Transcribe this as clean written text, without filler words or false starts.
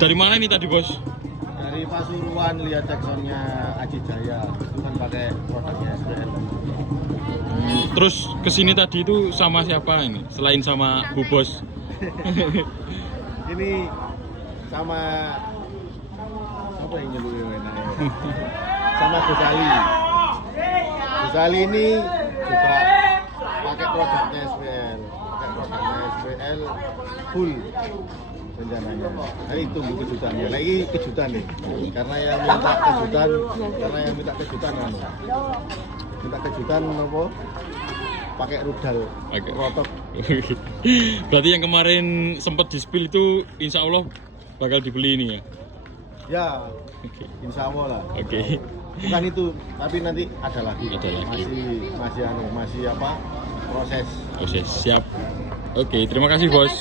Dari mana ini tadi bos? Dari Pasuruan, lihat Jacksonnya Aji Jaya. Itu kan pakai produknya SPL. Terus kesini tadi itu sama siapa ini? Selain sama Bu Bos? Ini sama apa yang nyebutnya namanya? Sama Gus Ali. Gus Ali ini juga pakai produknya SPL, full rencananya. Nah, itu kejutannya. Lagi kejutan nih, karena yang minta kejutan minta kejutan apa? Pakai rudal, Oke. rotok. Berarti yang kemarin sempat di-spill itu insya Allah bakal dibeli ini ya? Ya, Oke. insya Allah lah. Oke. Bukan itu, tapi nanti ada lagi. Ada lagi. Masih apa? Proses. Oke, siap. Oke, terima kasih bos.